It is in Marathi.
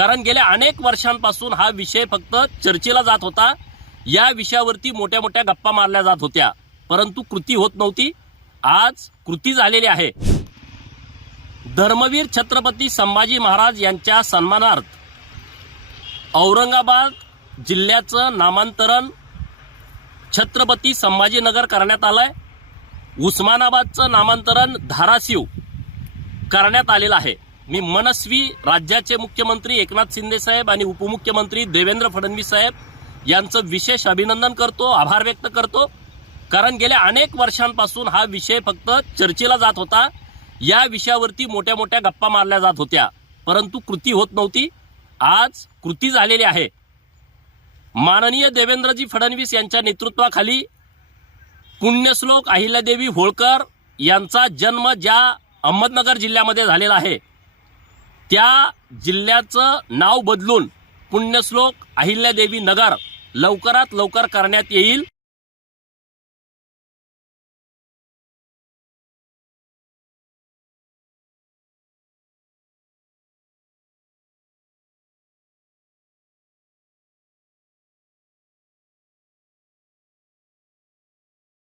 कारण गेल्या अनेक वर्षांपासून हा विषय फक्त चर्चेला जात होता. या विषयावरती मोठ्या मोठ्या गप्पा मारल्या जात होत्या. परंतु कृती होत नव्हती. आज कृती झालेली आहे. धर्मवीर छत्रपती संभाजी महाराज यांच्या सन्मानार्थ औरंगाबाद जिल्ह्याचं नामांतरण छत्रपती संभाजीनगर करण्यात आलंय. उस्मानाबादचं नामांतरण धाराशिव करण्यात आलेलं आहे. मी मनस्वी राज्याचे मुख्यमंत्री एकनाथ शिंदे साहेब आणि उपमुख्यमंत्री देवेंद्र फडणवीस साहेब यांचं विशेष अभिनंदन करतो आभार व्यक्त करतो. कारण गेल्या अनेक वर्षांपासून हा विषय फक्त चर्चेला जात होता. या विषयावरती मोठ्या मोठ्या गप्पा मारल्या जात होत्या. परंतु कृती होत नव्हती. आज कृती झालेली आहे. माननीय देवेंद्रजी फडणवीस यांच्या नेतृत्वाखाली पुण्यश्लोक अहिल्यादेवी होळकर यांचा जन्म ज्या अहमदनगर जिल्ह्यामध्ये झालेला आहे. त्या जिल्ह्याचं नाव बदलून पुण्यश्लोक अहिल्यादेवी नगर लवकरात लवकर करण्यात येईल.